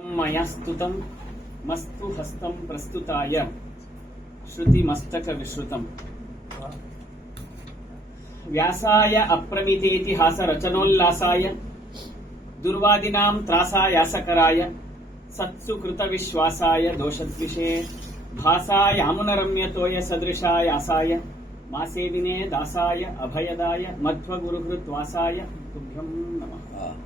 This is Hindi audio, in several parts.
मया स्तुतं मस्तु हस्तं प्रस्तुताय श्रुतिमस्तक विश्रुतम् व्यासाय अप्रमितेतिहास रचनोल्लासाय दुर्वादिनां त्रासायासकराय सत्सु कृतविश्वासाय दोषद्विषे भासायामुनरम्यतोय सदृशायासाय मासेविने दासाय अभयदाय मध्वगुरुहृत्वासाय तुभ्यं नमः।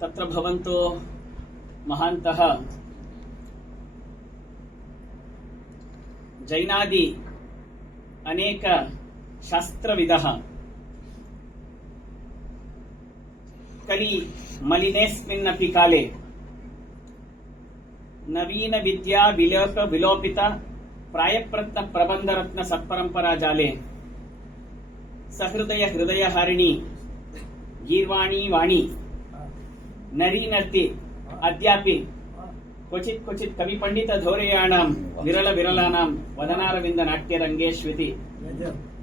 तत्र भवन्तो महान्तः जैनादि अनेक शास्त्रविदः कलि मलिनेऽस्मिन्नपि काले नवीन विद्या विलोपित प्रायप्रत्न प्रबन्धरत्न सत्परंपरा जाले सहृदय हृदयहारिणी गीर्वाणी वाणी नरी नर्ति अद्यापि क्वचित् क्वचित् कवि पंडित धौरेयाणां विरल विरलानां वदनारविंद नाट्यरंगेष्विति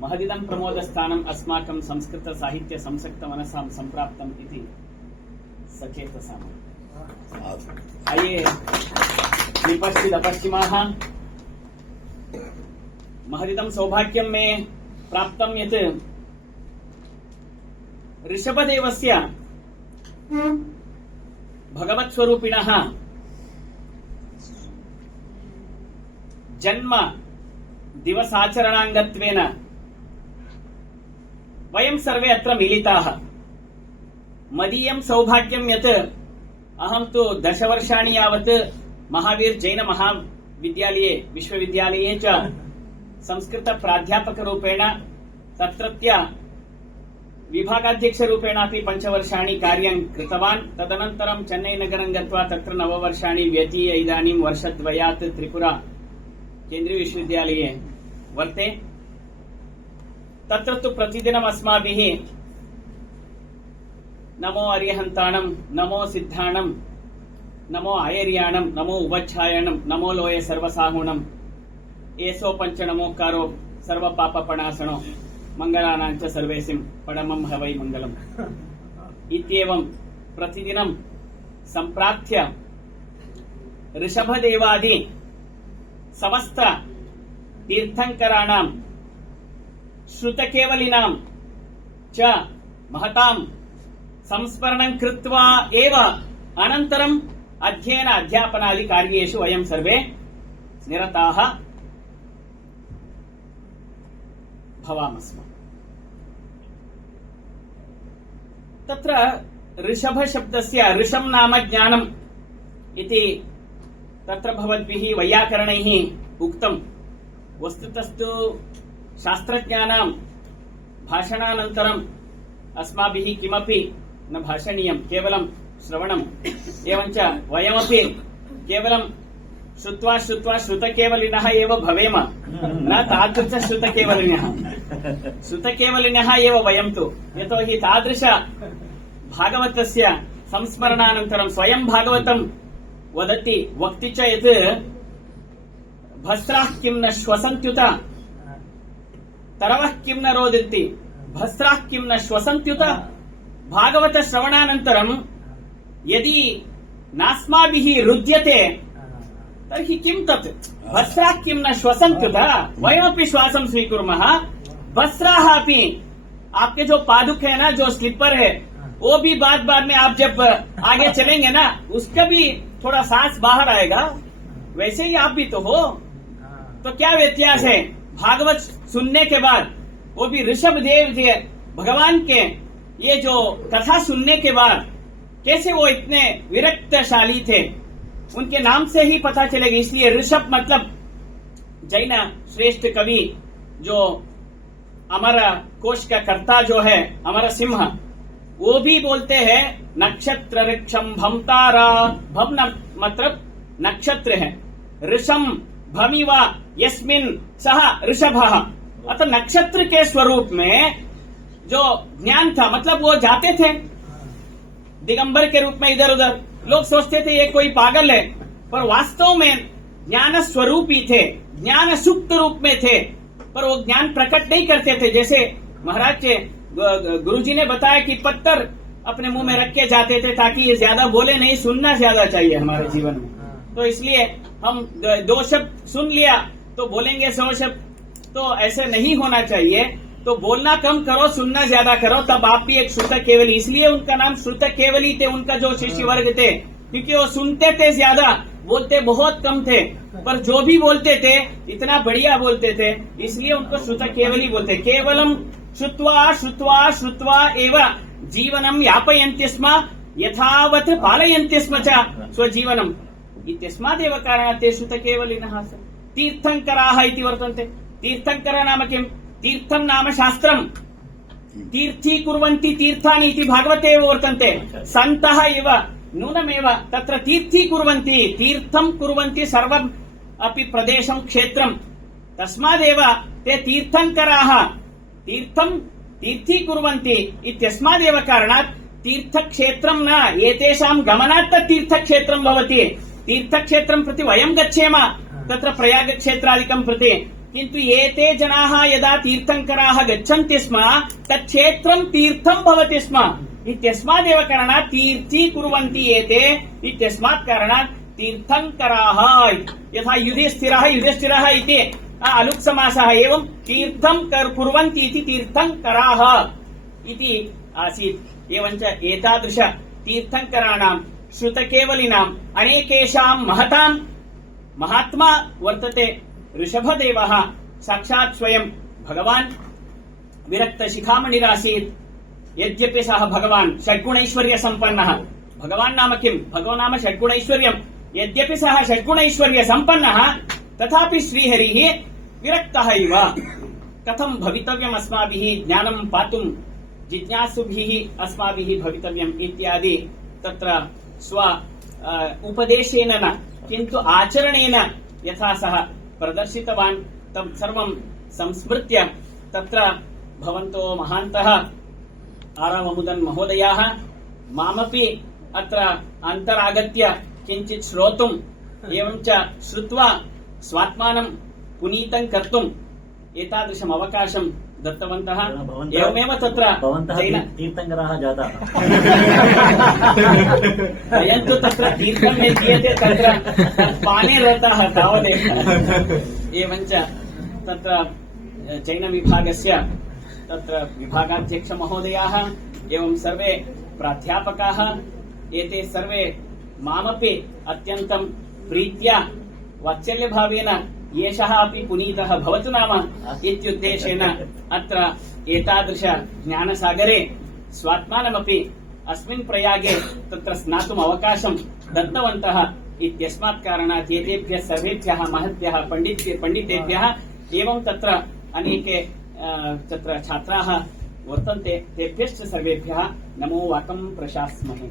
महदिदं प्रमोदस्थानम् अस्माकं संस्कृत साहित्य संसक्त मनसां संप्राप्तम् इति सचेतसाम्। आइए विपश्चिद पश्चिमाः महदिदं सौभाग्यं मे प्राप्तं यत् ऋषभदेवस्य भगवत्स्वरूपिणः जन्म दिवसाचरणांगत्वेन वयं सर्वे अत्र मिलिताः। मदीयं सौभाग्यं यत् अहं तु 10 वर्षाणि यावत् महावीर जैन महाविद्यालये विश्वविद्यालये च संस्कृत प्राध्यापकरूपेण तत्रत्य विभागाध्यक्षरूपेणापि 5 वर्षाणि कार्यं कृतवान्। तदनन्तरं चेन्नै नगरं गत्वा तत्र 9 वर्षाणि व्यतीय इदानीं वर्षद्वयात् त्रिपुरा केन्द्रीय विश्वविद्यालये वर्ते। तत्र तु प्रतिदिनम् अस्माभिः नमो अर्यहन्ताणं नमो सिद्धाणं नमो आयर्याणं नमो उपच्छायणं नमो लोये सर्वसाहुणं एसो पंच नमोकारो सर्वपापपणासनो मंगलानां च सर्वेसिं पडमं हवै मंगलम् इत्येवं प्रतिदिनं सम्प्रार्थ्य ऋषभदेवादि समस्त तीर्थंकराणां श्रुतकेवलिनां च महतां संस्मरणं कृत्वा एव अनन्तरम् अध्ययन अध्यापनादि कार्येषु वयं सर्वे निरताः भवामः। तत्र ऋषभ शब्दस्य ऋषं नाम ज्ञानम् इति तत्र भवद्भिः वैयाकरणैः उक्तम्। वस्तुतस्तु शास्त्रज्ञानां भाषणानन्तरम् अस्माभिः किमपि न भाषणीयं, केवलं श्रवणम्। एवञ्च वयमपि केवलं श्रुत्वा श्रुत्वा श्रुतकेवलिनः एव भवेम, न तादृश श्रुतकेवलिनः। श्रुतकेवलिनः एव वयं तु, यतोहि तादृश भागवतस्य संस्मरणानन्तरं स्वयं भागवतं वदति वक्ति च यत् भस्राः किं न श्वसन्त्युत तरवः किं न रोदन्ति भस्राः किं न श्वसन्त्युत। भागवत श्रवणानन्तरं यदि नास्माभिः रुद्यते तर्हि किं तत् भस्राः किं न श्वसन्त्युत। वयमपि श्वासं स्वीकुर्मः, भस्राः अपि आपके जो पादुक है ना, जो स्लीपर है, वो भी बाद में आप जब आगे चलेंगे ना उसका भी थोड़ा सांस बाहर आएगा। वैसे ही आप भी तो हो, तो क्या व्यत्यास है। भागवत सुनने के बाद वो भी ऋषभ देव जी भगवान के ये जो कथा सुनने के बाद कैसे वो इतने विरक्तशाली थे, उनके नाम से ही पता चलेगा। इसलिए ऋषभ मतलब जैन श्रेष्ठ कवि जो अमर कोश का कर्ता जो है अमर सिंह, वो भी बोलते हैं नक्षत्र ऋक्षम भम तारा। भम मतलब नक्षत्र है, ऋषम भमिवा यस्मिन सह ऋषभः। अतः नक्षत्र के स्वरूप में जो ज्ञान था, मतलब वो जाते थे दिगंबर के रूप में इधर उधर। लोग सोचते थे ये कोई पागल है, पर वास्तव में ज्ञान स्वरूपी थे, ज्ञान सुप्त रूप में थे, पर वो ज्ञान प्रकट नहीं करते थे। जैसे महाराज के गुरुजी ने बताया कि पत्थर अपने मुंह में रख के जाते थे ताकि ये ज्यादा बोले नहीं, सुनना ज्यादा चाहिए हमारे जीवन में। तो इसलिए हम 2 शब्द सुन लिया तो बोलेंगे 100 शब्द, तो ऐसे नहीं होना चाहिए। तो बोलना कम करो, सुनना ज्यादा करो, तब आप भी एक श्रुत केवली। इसलिए उनका नाम श्रुत केवली थे, उनका जो शिष्य वर्ग थे, क्योंकि वो सुनते थे ज्यादा, बोलते बहुत कम थे, पर जो भी बोलते थे इतना बढ़िया बोलते थे, इसलिए उनको श्रुत केवली बोलते। केवलम श्रुत्वा श्रुत्वा श्रुत्वा एव जीवनम यापयन्ति स्म यथावत् पालयन्ति स्म च स्वजीवनम इत्यस्मादेव कारणात् ते श्रुत केवलिनः सन्ति। तीर्थंकराः इति वर्तन्ते। तीर्थंकर नाम किम्? तीर्थं नाम शास्त्रम्। तीर्थी कुर्वन्ति तीर्थानि इति भागवते एव वर्तन्ते। सन्तः एव नूनमेव तत्र तीर्थी कुर्वन्ति, तीर्थं कुर्वन्ति सर्वम् अपि प्रदेशं क्षेत्रम्। तस्मादेव ते तीर्थंकराः तीर्थं तीर्थी कुर्वन्ति इत्यस्मादेव कारणात् तीर्थक्षेत्रं न एतेषां गमनात् तत् तीर्थक्षेत्रं भवति। तीर्थक्षेत्रं प्रति वयं गच्छेम, तत्र प्रयागक्षेत्रादिकं प्रति, किन्तु एते जनाः यदा तीर्थंकराः गच्छन्ति स्म तत् क्षेत्रं तीर्थं भवति स्म इत्यस्मादेव कारणात् तीर्थी कुर्वन्ति एते इत्यस्मात् कारणात् तीर्थंकराः। यथा युधिष्ठिरः इति अलुक् समासः, एवं तीर्थं कुर्वन्ति इति तीर्थंकराः इति आसीत्। एवञ्च एतादृश तीर्थंकराणां श्रुतकेवलिनां अनेकेषां महतां महात्मा वर्तते ऋषभदेवः, साक्षात् स्वयं भगवान् विरक्तशिखामणिरासीत्। यद्यपि सः भगवान् षड्गुणैश्वर्य सम्पन्नः, भगवान् नाम किम्? भगवान् नाम षड्गुणैश्वर्यम्। यद्यपि सः षड्गुणैश्वर्य सम्पन्नः तथापि श्रीहरिः विरक्तः इव। कथं भवितव्यम् अस्माभिः ज्ञानं पातुं जिज्ञासुभिः अस्माभिः भवितव्यम् इत्यादि तत्र स्व उपदेशेन न किन्तु आचरणेन यथा सः प्रदर्शितवान् तं सर्वं संस्मृत्य तत्र भवन्तो महान्तः आराममुदन् महोदयाः मामपि अत्र अन्तरागत्य किञ्चित् श्रोतुम् एवञ्च श्रुत्वा स्वात्मानं पुनीतं कर्तुम् एतादृशम् अवकाशं दत्तवन्तः। एवमेव तत्र तीर्थंकराः जाताः। वयं तु तत्र तीर्थं न दीयते, तत्र पाने रताः तावदेव। एवञ्च तत्र जैनविभागस्य तत्र विभागाध्यक्षमहोदयाः एवं सर्वे प्राध्यापकाः एते सर्वे मामपि अत्यन्तं प्रीत्या वात्सल्यभावेन एषः अपि पुनीतः भवतु नाम इत्युद्देशेन अत्र एतादृश ज्ञानसागरे स्वात्मानमपि अस्मिन् प्रयागे तत्र स्नातुम् अवकाशं दत्तवन्तः इत्यस्मात् कारणात् एतेभ्यः सर्वेभ्यः महद्भ्यः पण्डितेभ्यः एवं तत्र अनेके तत्र छात्राः वर्तन्ते, तेभ्यश्च सर्वेभ्यः नमो वाकं प्रशास्महे।